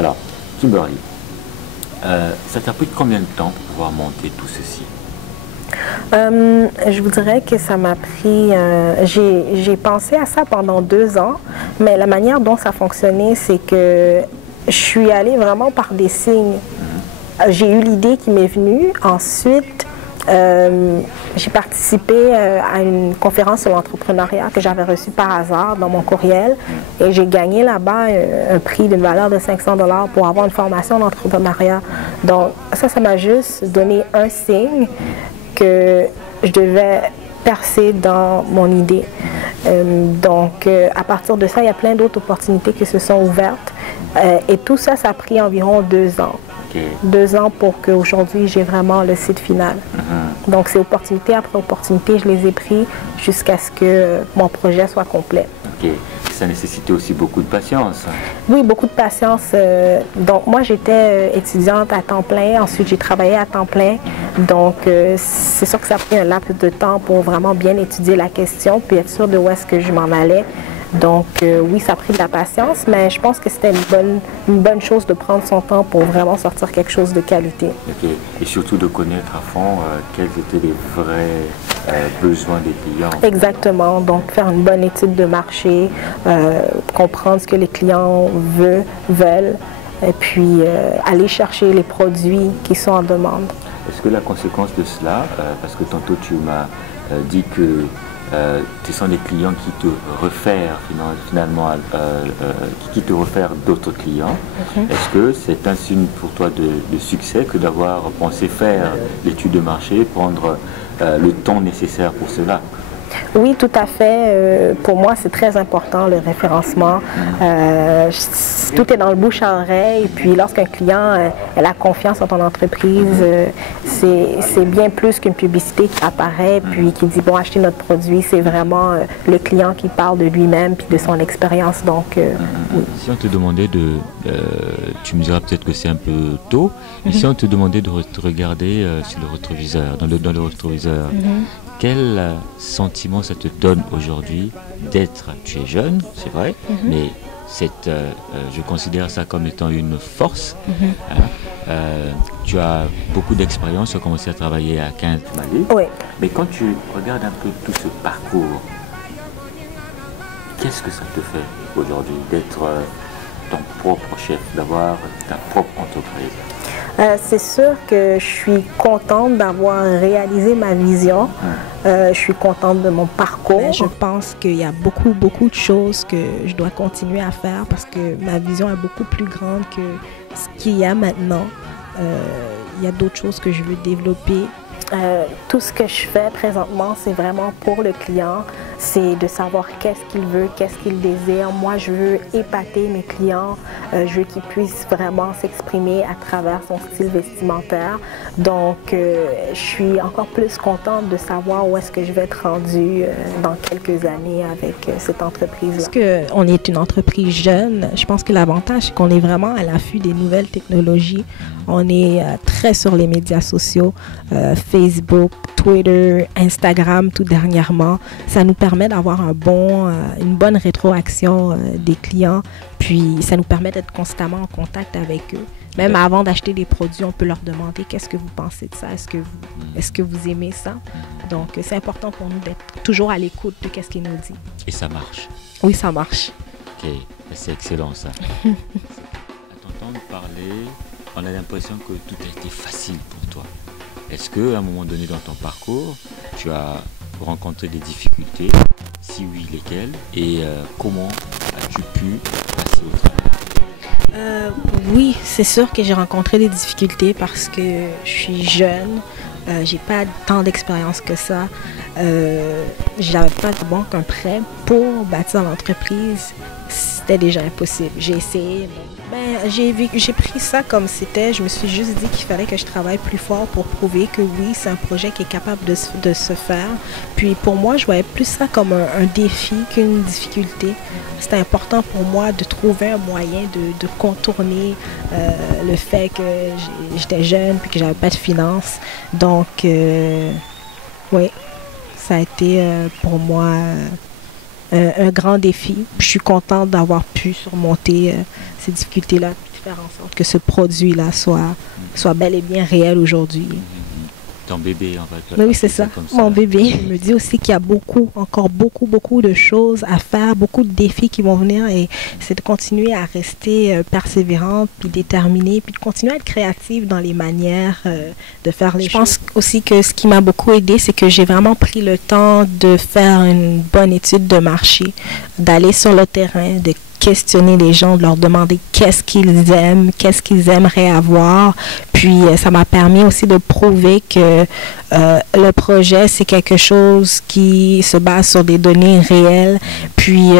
Alors, Kimberly, ça t'a pris combien de temps pour pouvoir monter tout ceci? Je vous dirais que ça m'a pris... j'ai pensé à ça pendant 2 ans, mais la manière dont ça fonctionnait, c'est que je suis allée vraiment par des signes. J'ai eu l'idée qui m'est venue. Ensuite, j'ai participé à une conférence sur l'entrepreneuriat que j'avais reçue par hasard dans mon courriel et j'ai gagné là-bas un prix d'une valeur de 500 $ pour avoir une formation d'entrepreneuriat. Donc ça m'a juste donné un signe que je devais percer dans mon idée. Donc à partir de ça, il y a plein d'autres opportunités qui se sont ouvertes et tout ça, ça a pris environ 2 ans. 2 ans pour qu'aujourd'hui j'ai vraiment le site final. Donc c'est opportunité après opportunité, je les ai pris jusqu'à ce que mon projet soit complet. Ça nécessitait aussi beaucoup de patience. Oui, beaucoup de patience. Donc moi j'étais étudiante à temps plein, ensuite j'ai travaillé à temps plein. Donc c'est sûr que ça a pris un laps de temps pour vraiment bien étudier la question puis être sûr de où est-ce que je m'en allais. Donc oui, ça a pris de la patience, mais je pense que c'était une bonne chose de prendre son temps pour vraiment sortir quelque chose de qualité. Et surtout de connaître à fond quels étaient les vrais besoins des clients. Exactement, donc faire une bonne étude de marché, comprendre ce que les clients veulent et puis aller chercher les produits qui sont en demande. Est-ce que la conséquence de cela, parce que tantôt tu m'as dit que ce sont des clients qui te réfèrent finalement, qui te réfèrent d'autres clients. Est-ce que c'est un signe pour toi de succès que d'avoir pensé faire l'étude de marché, prendre le temps nécessaire pour cela? Oui, tout à fait. Pour moi, c'est très important, le référencement. Tout est dans le bouche à oreille. Et puis, lorsqu'un client a la confiance en ton entreprise, c'est bien plus qu'une publicité qui apparaît puis qui dit, bon, achetez notre produit. C'est vraiment le client qui parle de lui-même puis de son expérience. Donc, oui. Si on te demandait tu me diras peut-être que c'est un peu tôt, mais si on te demandait de regarder sur le rétroviseur, dans le rétroviseur, quel sentiment ça te donne aujourd'hui d'être, tu es jeune, c'est vrai, mais je considère ça comme étant une force. Tu as beaucoup d'expérience, tu as commencé à travailler à 15 ans. Oui. Mais quand tu regardes un peu tout ce parcours, qu'est-ce que ça te fait aujourd'hui d'être ton propre chef, d'avoir ta propre entreprise? C'est sûr que je suis contente d'avoir réalisé ma vision. Je suis contente de mon parcours. Mais je pense qu'il y a beaucoup de choses que je dois continuer à faire parce que ma vision est beaucoup plus grande que ce qu'il y a maintenant. Il y a d'autres choses que je veux développer. Tout ce que je fais présentement, c'est vraiment pour le client. C'est de savoir qu'est-ce qu'il veut, qu'est-ce qu'il désire. Moi, je veux épater mes clients. Je veux qu'ils puissent vraiment s'exprimer à travers son style vestimentaire. Donc, je suis encore plus contente de savoir où est-ce que je vais être rendue dans quelques années avec cette entreprise. Parce qu'on est une entreprise jeune, je pense que l'avantage, c'est qu'on est vraiment à l'affût des nouvelles technologies. On est très sur les médias sociaux, Facebook, Twitter, Instagram tout dernièrement. Ça nous permet d'avoir une bonne rétroaction des clients, puis ça nous permet d'être constamment en contact avec eux. Même avant d'acheter des produits, on peut leur demander qu'est-ce que vous pensez de ça, est-ce que vous aimez ça? Donc c'est important pour nous d'être toujours à l'écoute de qu'est-ce qu'ils nous disent. Et ça marche? Oui, ça marche. Ok, c'est excellent ça. À t'entendre parler, on a l'impression que tout a été facile pour toi. Est-ce qu'à un moment donné dans ton parcours, tu as rencontré des difficultés? Si oui, lesquelles? Et comment as-tu pu passer au travers? Oui, c'est sûr que j'ai rencontré des difficultés parce que je suis jeune. J'ai pas tant d'expérience que ça. J'avais pas de banque, un prêt pour bâtir l'entreprise. C'était déjà impossible. J'ai essayé, mais j'ai pris ça comme c'était. Je me suis juste dit qu'il fallait que je travaille plus fort pour prouver que oui, c'est un projet qui est capable de se faire. Puis pour moi, je voyais plus ça comme un défi qu'une difficulté. C'était important pour moi de trouver un moyen de contourner le fait que j'étais jeune et que j'avais pas de finances. Donc, oui, ça a été pour moi un grand défi. Je suis contente d'avoir pu surmonter ces difficultés-là, de faire en sorte que ce produit-là soit bel et bien réel aujourd'hui. Ton bébé, en fait. Oui, c'est ça, mon bébé. Je me dis aussi qu'il y a encore beaucoup de choses à faire, beaucoup de défis qui vont venir et c'est de continuer à rester persévérante, puis déterminée, puis de continuer à être créative dans les manières de faire les choses. Je pense aussi que ce qui m'a beaucoup aidée, c'est que j'ai vraiment pris le temps de faire une bonne étude de marché, d'aller sur le terrain, de questionner les gens, de leur demander qu'est-ce qu'ils aiment, qu'est-ce qu'ils aimeraient avoir. Puis ça m'a permis aussi de prouver que le projet, c'est quelque chose qui se base sur des données réelles. Puis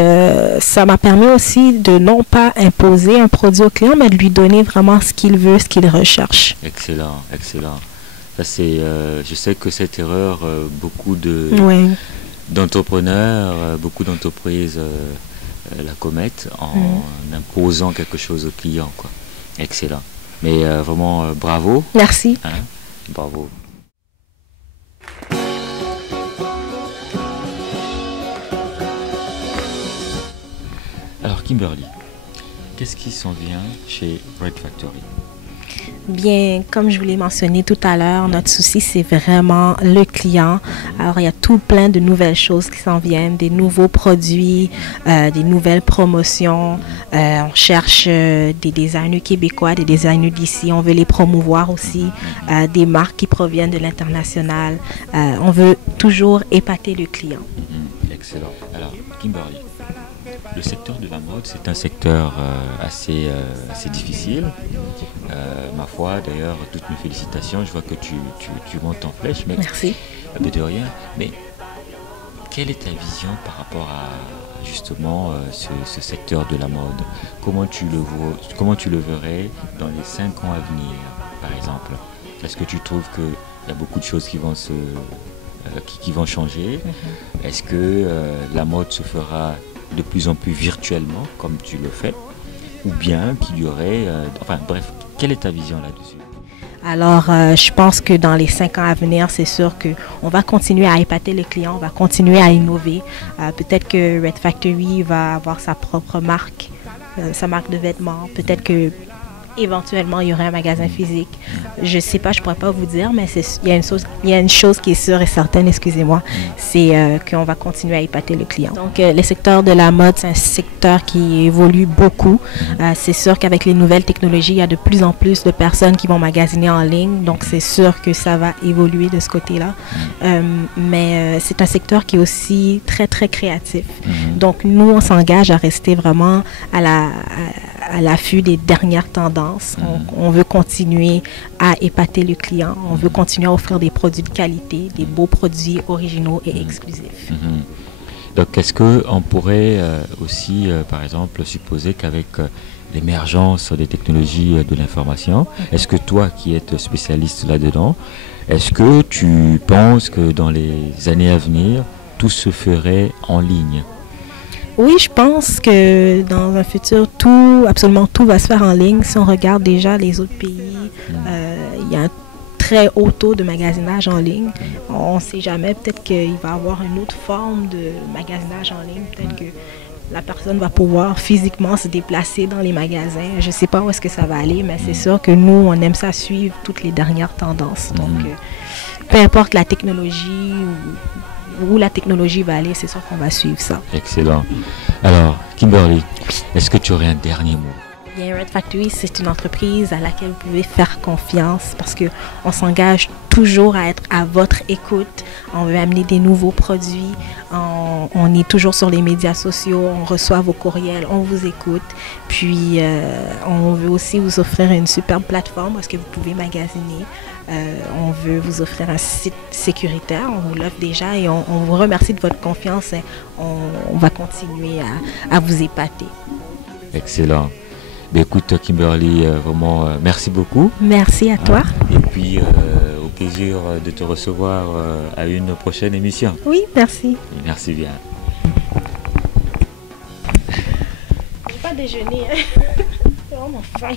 ça m'a permis aussi de non pas imposer un produit au client, mais de lui donner vraiment ce qu'il veut, ce qu'il recherche. Excellent, excellent. Ça, je sais que cette erreur, beaucoup d'entrepreneurs, beaucoup d'entreprises la commettent en imposant quelque chose au client, quoi. Excellent. Mais vraiment, bravo. Merci. Hein? Bravo. Alors, Kimberly, qu'est-ce qui s'en vient chez Red Factory? Bien, comme je vous l'ai mentionné tout à l'heure, notre souci, c'est vraiment le client. Alors, il y a tout plein de nouvelles choses qui s'en viennent, des nouveaux produits, des nouvelles promotions. On cherche des designers québécois, des designers d'ici. On veut les promouvoir aussi, des marques qui proviennent de l'international. On veut toujours épater le client. Excellent. Alors, Kimberly, le secteur de la mode, c'est un secteur assez difficile. Ma foi, d'ailleurs, toutes mes félicitations. Je vois que tu montes en flèche. Mais, merci. De rien. Mais quelle est ta vision par rapport à justement ce secteur de la mode? Comment tu le verrais dans les 5 ans à venir, par exemple? Est-ce que tu trouves qu'il y a beaucoup de choses qui vont changer? Est-ce que la mode se fera de plus en plus virtuellement, comme tu le fais, ou bien qu'il y aurait... bref, quelle est ta vision là-dessus? Alors, je pense que dans les 5 ans à venir, c'est sûr qu'on va continuer à épater les clients, on va continuer à innover. Peut-être que Red Factory va avoir sa propre marque, sa marque de vêtements. Peut-être que éventuellement, il y aurait un magasin physique. Je ne sais pas, je ne pourrais pas vous dire, mais il y a une chose qui est sûre et certaine, excusez-moi, c'est qu'on va continuer à épater le client. Donc, le secteur de la mode, c'est un secteur qui évolue beaucoup. C'est sûr qu'avec les nouvelles technologies, il y a de plus en plus de personnes qui vont magasiner en ligne. Donc, c'est sûr que ça va évoluer de ce côté-là. Mais c'est un secteur qui est aussi très, très créatif. Donc, nous, on s'engage à rester vraiment à l'affût des dernières tendances. On veut continuer à épater le client. On veut continuer à offrir des produits de qualité, des beaux produits originaux et exclusifs. Donc, est-ce qu'on pourrait aussi, par exemple, supposer qu'avec l'émergence des technologies de l'information, est-ce que toi qui es spécialiste là-dedans, est-ce que tu penses que dans les années à venir, tout se ferait en ligne? Oui, je pense que dans un futur, absolument tout va se faire en ligne. Si on regarde déjà les autres pays, il y a un très haut taux de magasinage en ligne. On ne sait jamais, peut-être qu'il va y avoir une autre forme de magasinage en ligne. Peut-être que la personne va pouvoir physiquement se déplacer dans les magasins. Je ne sais pas où est-ce que ça va aller, mais c'est sûr que nous, on aime ça suivre toutes les dernières tendances. Donc, peu importe la technologie où la technologie va aller, c'est sûr qu'on va suivre ça. Excellent. Alors, Kimberly, est-ce que tu aurais un dernier mot? Bien, Red Factory, c'est une entreprise à laquelle vous pouvez faire confiance parce qu'on s'engage toujours à être à votre écoute. On veut amener des nouveaux produits. On est toujours sur les médias sociaux. On reçoit vos courriels. On vous écoute. Puis, on veut aussi vous offrir une superbe plateforme parce que vous pouvez magasiner. On veut vous offrir un site sécuritaire, on vous l'offre déjà et on vous remercie de votre confiance et on va continuer à vous épater. Excellent. Mais écoute Kimberly, vraiment merci beaucoup. Merci à toi. Et puis au plaisir de te recevoir à une prochaine émission. Oui, merci. Merci bien. Je n'ai pas déjeuné, c'est vraiment faim.